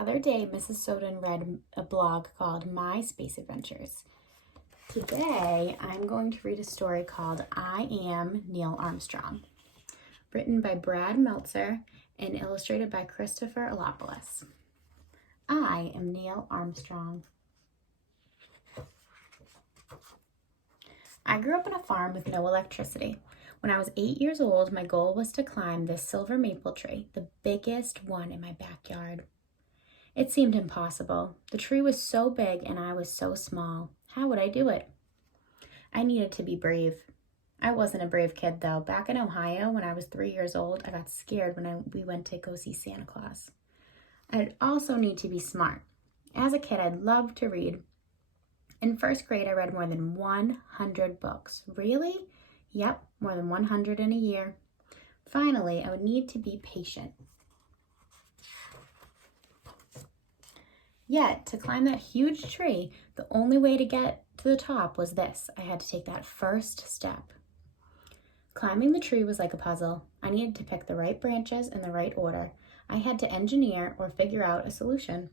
other day, Mrs. Soden read a blog called My Space Adventures. Today, I'm going to read a story called I Am Neil Armstrong, written by Brad Meltzer and illustrated by Christopher Alopoulos. I am Neil Armstrong. I grew up on a farm with no electricity. When I was 8 years old, my goal was to climb this silver maple tree, the biggest one in my backyard. It seemed impossible. The tree was so big and I was so small. How would I do it? I needed to be brave. I wasn't a brave kid though. Back in Ohio, when I was 3 years old, I got scared when we went to go see Santa Claus. I'd also need to be smart. As a kid, I'd loved to read. In first grade, I read more than 100 books. Really? Yep, more than 100 in a year. Finally, I would need to be patient. Yet, to climb that huge tree, the only way to get to the top was this. I had to take that first step. Climbing the tree was like a puzzle. I needed to pick the right branches in the right order. I had to engineer or figure out a solution.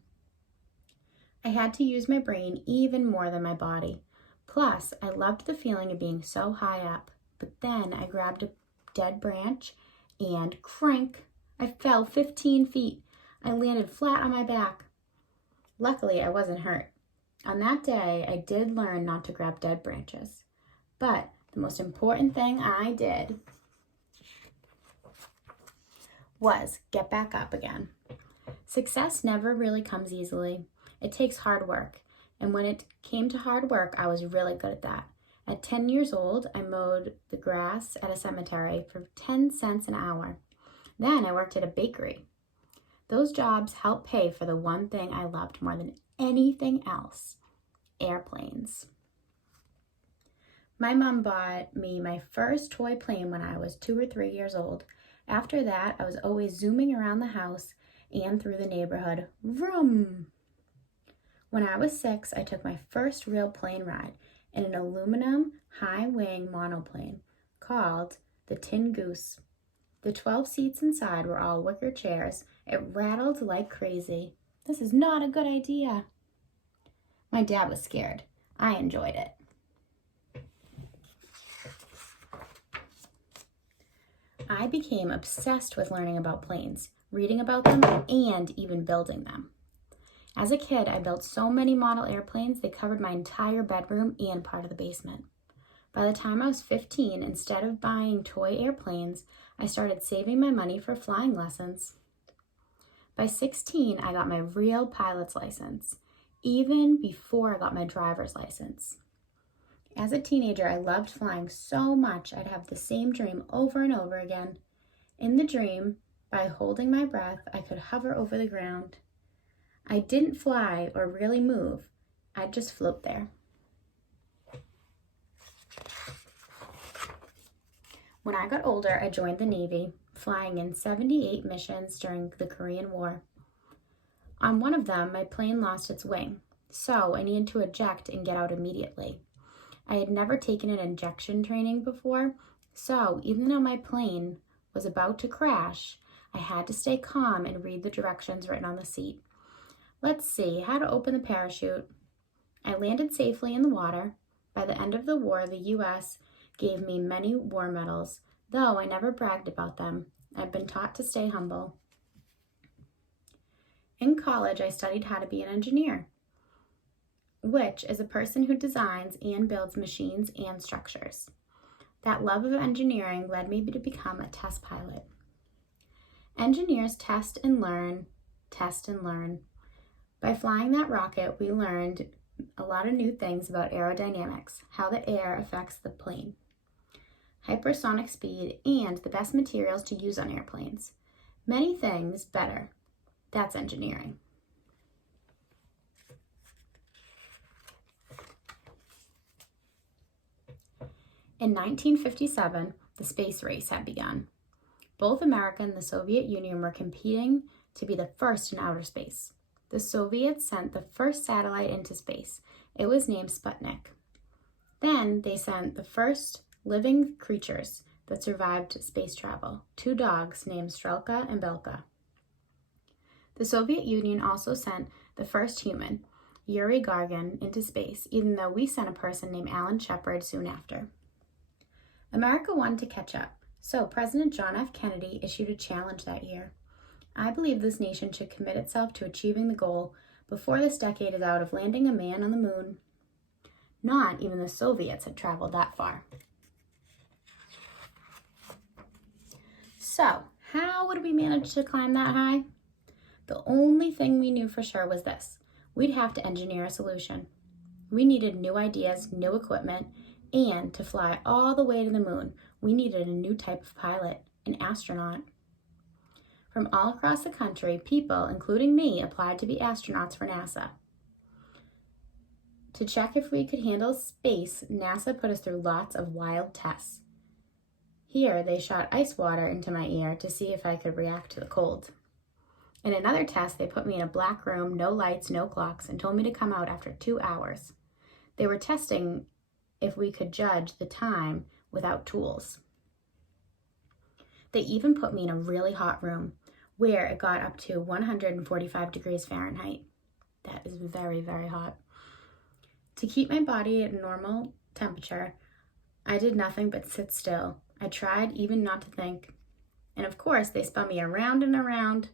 I had to use my brain even more than my body. Plus, I loved the feeling of being so high up. But then I grabbed a dead branch and crank, I fell 15 feet. I landed flat on my back. Luckily, I wasn't hurt. On that day, I did learn not to grab dead branches. But the most important thing I did was get back up again. Success never really comes easily. It takes hard work. And when it came to hard work, I was really good at that. At 10 years old, I mowed the grass at a cemetery for 10 cents an hour. Then I worked at a bakery. Those jobs helped pay for the one thing I loved more than anything else, airplanes. My mom bought me my first toy plane when I was 2 or 3 years old. After that, I was always zooming around the house and through the neighborhood. Vroom! When I was 6, I took my first real plane ride in an aluminum high-wing monoplane called the Tin Goose. The 12 seats inside were all wicker chairs. It rattled like crazy. This is not a good idea. My dad was scared. I enjoyed it. I became obsessed with learning about planes, reading about them, and even building them. As a kid, I built so many model airplanes they covered my entire bedroom and part of the basement. By the time I was 15, instead of buying toy airplanes, I started saving my money for flying lessons. By 16, I got my real pilot's license, even before I got my driver's license. As a teenager, I loved flying so much I'd have the same dream over and over again. In the dream, by holding my breath, I could hover over the ground. I didn't fly or really move. I'd just float there. When I got older, I joined the Navy, flying in 78 missions during the Korean War. On one of them, my plane lost its wing, so I needed to eject and get out immediately. I had never taken an ejection training before, so even though my plane was about to crash, I had to stay calm and read the directions written on the seat. Let's see, how to open the parachute. I landed safely in the water. By the end of the war, the U.S. gave me many war medals, though I never bragged about them. I've been taught to stay humble. In college, I studied how to be an engineer, which is a person who designs and builds machines and structures. That love of engineering led me to become a test pilot. Engineers test and learn, test and learn. By flying that rocket, we learned a lot of new things about aerodynamics, how the air affects the plane, hypersonic speed, and the best materials to use on airplanes. Many things better. That's engineering. In 1957, the space race had begun. Both America and the Soviet Union were competing to be the first in outer space. The Soviets sent the first satellite into space. It was named Sputnik. Then they sent the first living creatures that survived space travel, 2 dogs named Strelka and Belka. The Soviet Union also sent the first human, Yuri Gagarin, into space, even though we sent a person named Alan Shepard soon after. America wanted to catch up, so President John F. Kennedy issued a challenge that year. I believe this nation should commit itself to achieving the goal before this decade is out of landing a man on the moon. Not even the Soviets had traveled that far. So, how would we manage to climb that high? The only thing we knew for sure was this: we'd have to engineer a solution. We needed new ideas, new equipment, and to fly all the way to the moon, we needed a new type of pilot, an astronaut. From all across the country, people, including me, applied to be astronauts for NASA. To check if we could handle space, NASA put us through lots of wild tests. Here, they shot ice water into my ear to see if I could react to the cold. In another test, they put me in a black room, no lights, no clocks, and told me to come out after 2 hours. They were testing if we could judge the time without tools. They even put me in a really hot room where it got up to 145 degrees Fahrenheit. That is very, very hot. To keep my body at a normal temperature, I did nothing but sit still. I tried even not to think. And of course, they spun me around and around.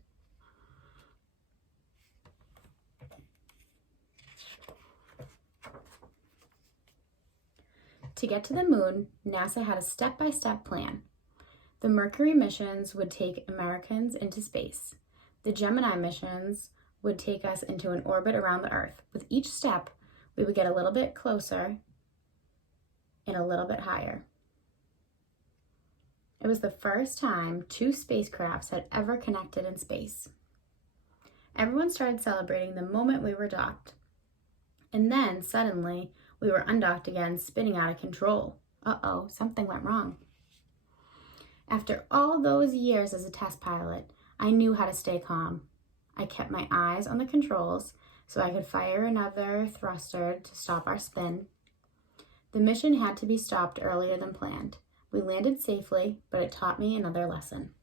To get to the moon, NASA had a step-by-step plan. The Mercury missions would take Americans into space. The Gemini missions would take us into an orbit around the Earth. With each step, we would get a little bit closer and a little bit higher. It was the first time 2 spacecrafts had ever connected in space. Everyone started celebrating the moment we were docked. And then, suddenly, we were undocked again, spinning out of control. Uh-oh, something went wrong. After all those years as a test pilot, I knew how to stay calm. I kept my eyes on the controls so I could fire another thruster to stop our spin. The mission had to be stopped earlier than planned. We landed safely, but it taught me another lesson.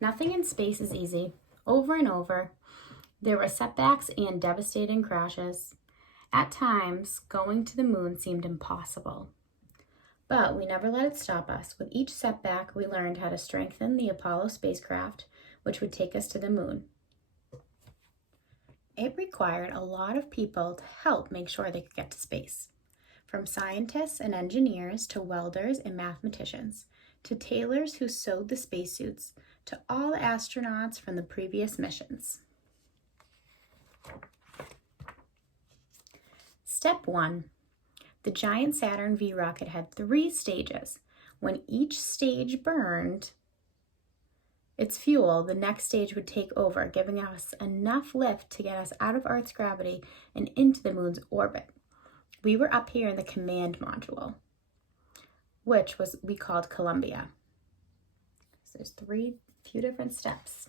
Nothing in space is easy. Over and over, there were setbacks and devastating crashes. At times, going to the moon seemed impossible. But we never let it stop us. With each setback, we learned how to strengthen the Apollo spacecraft, which would take us to the moon. It required a lot of people to help make sure they could get to space. From scientists and engineers to welders and mathematicians, to tailors who sewed the spacesuits, to all the astronauts from the previous missions. Step 1. The giant Saturn V rocket had 3 stages. When each stage burned its fuel, the next stage would take over, giving us enough lift to get us out of Earth's gravity and into the moon's orbit. We were up here in the command module, which we called Columbia. So there's few different steps.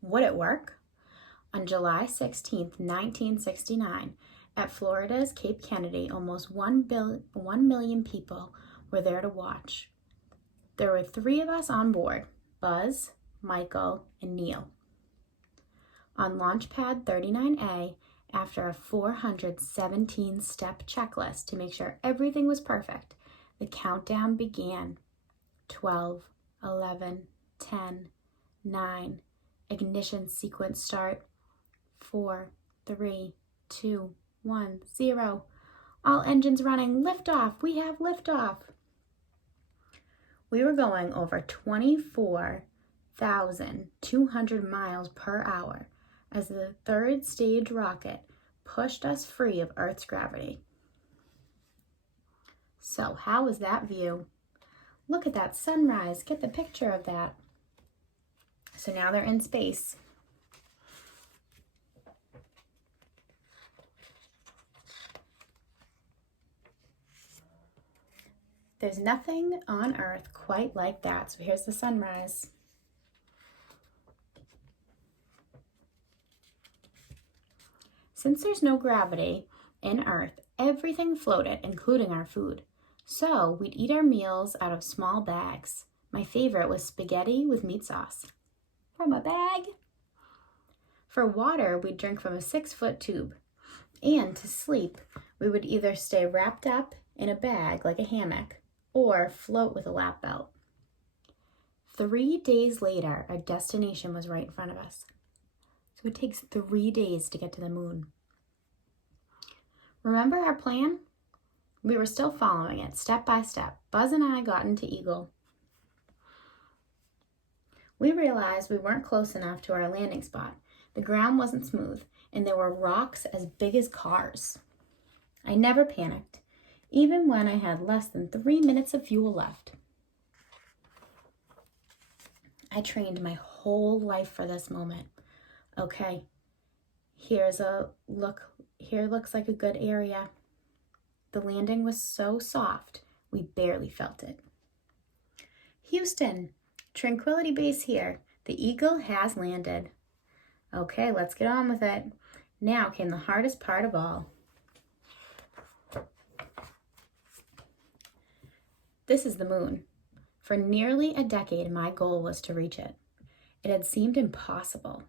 Would it work? On July 16th, 1969, at Florida's Cape Kennedy, almost 1 million people were there to watch. There were 3 of us on board: Buzz, Michael, and Neil. On Launch Pad 39A, after a 417-step checklist to make sure everything was perfect, the countdown began. 12, 11, 10, 9, ignition sequence start. 4, 3, 2, 1, 0. All engines running. Liftoff. We have liftoff. We were going over 24,200 miles per hour as the 3rd stage rocket pushed us free of Earth's gravity. So how was that view? Look at that sunrise. Get the picture of that. So now they're in space. There's nothing on Earth quite like that. So here's the sunrise. Since there's no gravity in Earth, everything floated, including our food. So we'd eat our meals out of small bags. My favorite was spaghetti with meat sauce. From a bag. For water, we'd drink from a 6-foot tube. And to sleep, we would either stay wrapped up in a bag like a hammock or float with a lap belt. 3 days later, our destination was right in front of us. So it takes 3 days to get to the moon. Remember our plan? We were still following it, step by step. Buzz and I got into Eagle. We realized we weren't close enough to our landing spot. The ground wasn't smooth, and there were rocks as big as cars. I never panicked, even when I had less than 3 minutes of fuel left. I trained my whole life for this moment. Okay, here's a look. Here looks like a good area. The landing was so soft, we barely felt it. Houston, Tranquility Base here. The Eagle has landed. Okay, let's get on with it. Now came the hardest part of all. This is the moon. For nearly a decade, my goal was to reach it. It had seemed impossible.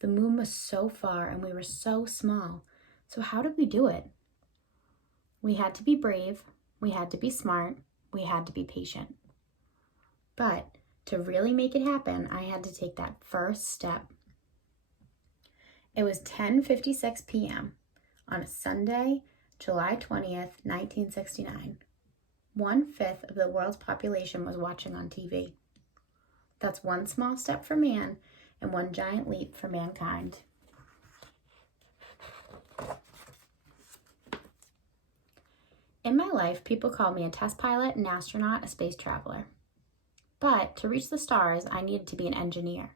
The moon was so far and we were so small. So how did we do it? We had to be brave, we had to be smart, we had to be patient. But to really make it happen, I had to take that first step. It was 10:56 p.m. on a Sunday, July 20th, 1969. 1/5 of the world's population was watching on TV. That's one small step for man and one giant leap for mankind. In my life, people called me a test pilot, an astronaut, a space traveler. But to reach the stars, I needed to be an engineer.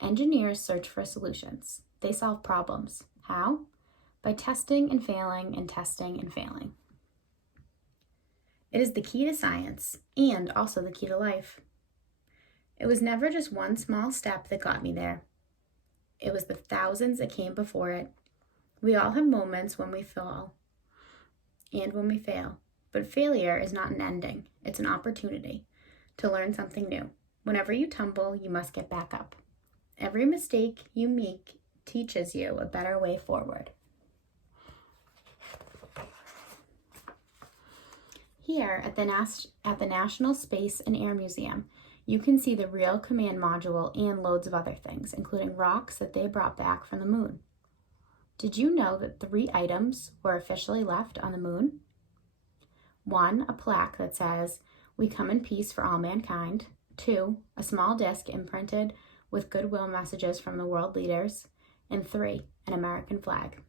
Engineers search for solutions. They solve problems. How? By testing and failing and testing and failing. It is the key to science and also the key to life. It was never just one small step that got me there. It was the thousands that came before it. We all have moments when we fall and when we fail, but failure is not an ending. It's an opportunity to learn something new. Whenever you tumble, you must get back up. Every mistake you make teaches you a better way forward. Here at the National Space and Air Museum, you can see the real command module and loads of other things, including rocks that they brought back from the moon. Did you know that 3 items were officially left on the moon? 1, a plaque that says, "We come in peace for all mankind." 2, a small disc imprinted with goodwill messages from the world leaders. And 3, an American flag.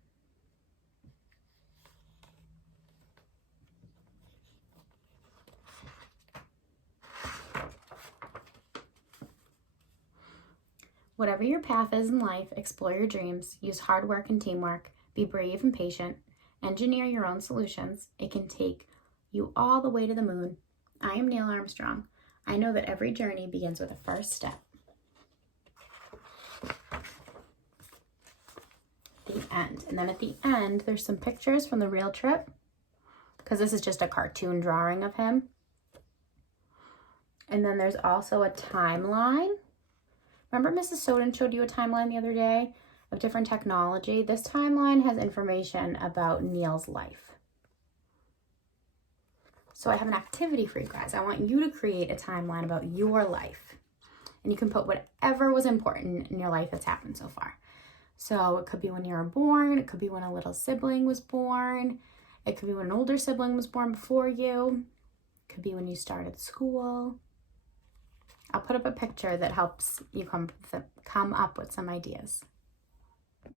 Whatever your path is in life, explore your dreams, use hard work and teamwork, be brave and patient, engineer your own solutions. It can take you all the way to the moon. I am Neil Armstrong. I know that every journey begins with a first step. The end. And then at the end, there's some pictures from the real trip, because this is just a cartoon drawing of him. And then there's also a timeline. Remember Mrs. Soden showed you a timeline the other day of different technology? This timeline has information about Neil's life. So I have an activity for you guys. I want you to create a timeline about your life. And you can put whatever was important in your life that's happened so far. So it could be when you were born. It could be when a little sibling was born. It could be when an older sibling was born before you. It could be when you started school. I'll put up a picture that helps you come up with some ideas.